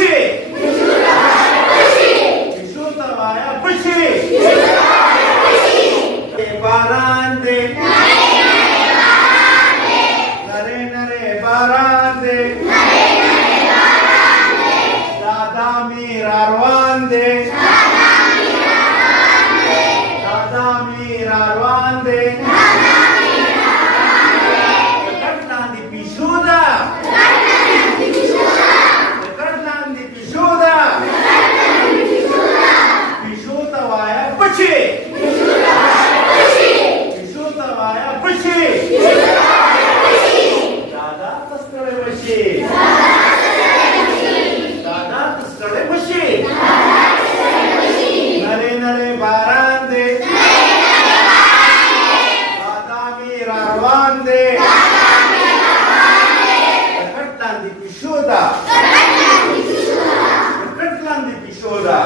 Пиши! Пишутавая, пиши! Barande! Nare nare barande! Dada mirarwande! Dada mirarwande! Dekatlah di Pisuda! Dekatlah di Pisuda! Pisutawaya, peci! Pisutawaya, peci! Dada taskale peci! Dada taskale peci! Nare nare barande! Dada mirarwande! Dekatlah di Pisuda! Dekatlah di Pisuda!